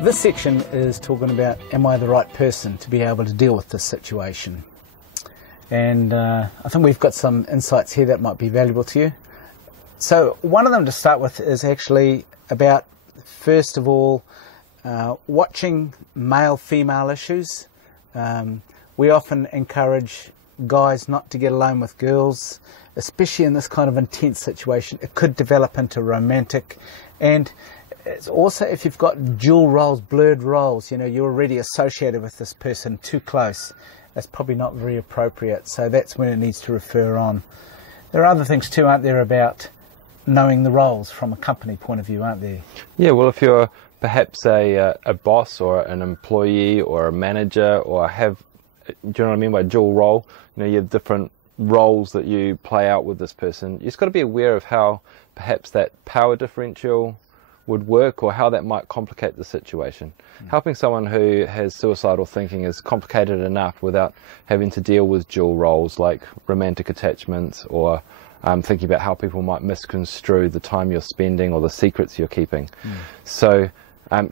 This section is talking about, am I the right person to be able to deal with this situation? And I think we've got some insights here that might be valuable to you. So one of them to start with is actually about, first of all, watching male-female issues. We often encourage guys not to get alone with girls, especially in this kind of intense situation. It could develop into romantic, and it's also if you've got dual roles, blurred roles, you know, you're already associated with this person too close, that's probably not very appropriate. So that's when it needs to refer on. There are other things too, aren't there, about knowing the roles from a company point of view, aren't there? Yeah, well, if you're perhaps a boss or an employee or a manager, or have, do you know what I mean by dual role? You know, you have different roles that you play out with this person. You've just got to be aware of how perhaps that power differential would work, or how that might complicate the situation. Helping someone who has suicidal thinking is complicated enough without having to deal with dual roles like romantic attachments, or thinking about how people might misconstrue the time you're spending or the secrets you're keeping. So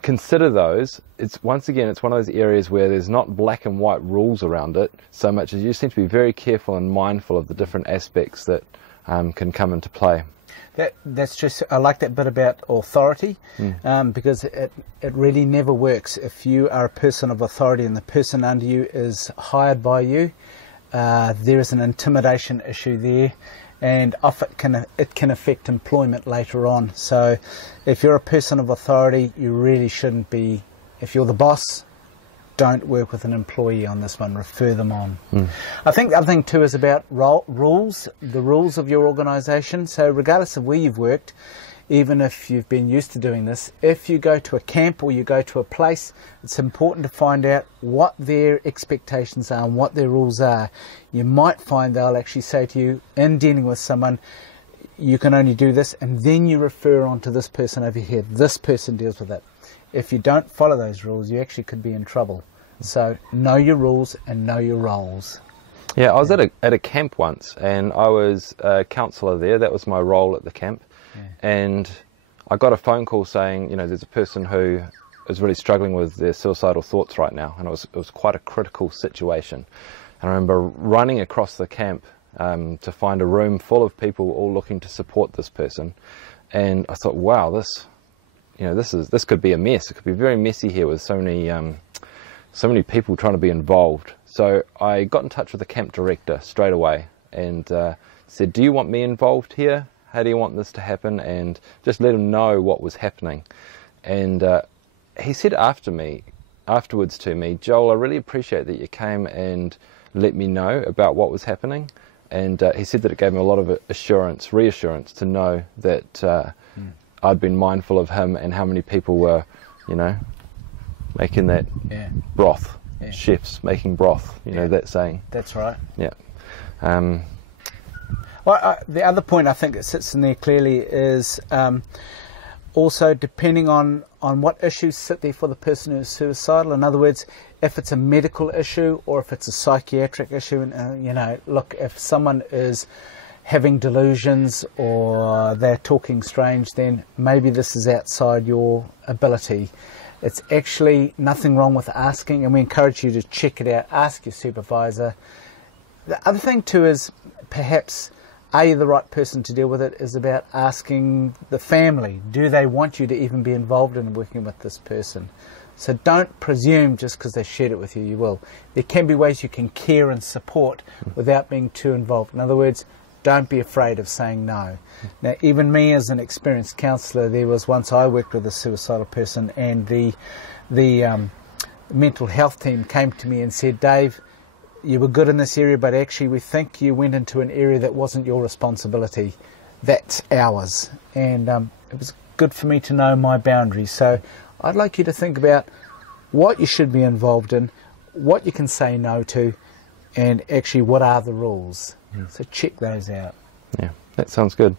consider those. Once again, it's one of those areas where there's not black and white rules around it so much as you just need to be very careful and mindful of the different aspects that can come into play. That's just, I like that bit about authority, because it really never works. If you are a person of authority and the person under you is hired by you, there is an intimidation issue there, and it can affect employment later on. So if you're a person of authority, you really shouldn't be, if you're the boss, don't work with an employee on this one, refer them on. I think the other thing too is about rules, the rules of your organisation. So regardless of where you've worked, even if you've been used to doing this, if you go to a camp or you go to a place, it's important to find out what their expectations are and what their rules are. You might find they'll actually say to you, in dealing with someone, you can only do this, and then you refer on to this person over here. This person deals with it. If you don't follow those rules, you actually could be in trouble. So know your rules and know your roles. Yeah, I was at a camp once, and I was a counsellor there. That was my role at the camp. And I got a phone call saying, you know, there's a person who is really struggling with their suicidal thoughts right now, and it was quite a critical situation. And I remember running across the camp to find a room full of people all looking to support this person, and I thought, wow, this could be a mess. It could be very messy here with so many people trying to be involved. So I got in touch with the camp director straight away and said, do you want me involved here? How do you want this to happen? And just let him know what was happening. And he said afterwards to me, Joel, I really appreciate that you came and let me know about what was happening. And he said that it gave me a lot of reassurance to know that I'd been mindful of him and how many people were, you know, making that broth, chefs making broth, you know, that saying. That's right. Yeah. Well, the other point I think that sits in there clearly is also depending on what issues sit there for the person who's suicidal. In other words, if it's a medical issue or if it's a psychiatric issue, you know, look, if someone is having delusions or they're talking strange, then maybe this is outside your ability. It's actually nothing wrong with asking, and we encourage you to check it out. Ask your supervisor. The other thing too is perhaps, are you the right person to deal with it, is about asking the family, do they want you to even be involved in working with this person? So don't presume just because they shared it with you, you will. There can be ways you can care and support without being too involved. In other words, don't be afraid of saying no. Now, even me as an experienced counsellor, there was once I worked with a suicidal person, and the mental health team came to me and said, Dave, you were good in this area, but actually we think you went into an area that wasn't your responsibility. That's ours. And it was good for me to know my boundaries. So I'd like you to think about what you should be involved in, what you can say no to, and actually what are the rules. So check those out. Yeah, that sounds good.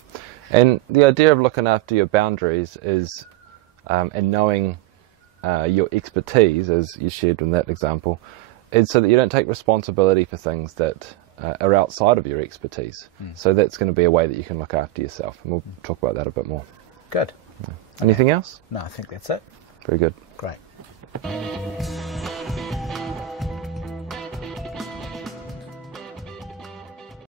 And the idea of looking after your boundaries is, and knowing your expertise, as you shared in that example, is so that you don't take responsibility for things that are outside of your expertise. So that's going to be a way that you can look after yourself, and we'll talk about that a bit more. Good. Anything else? No, I think that's it. Very good. Great. you.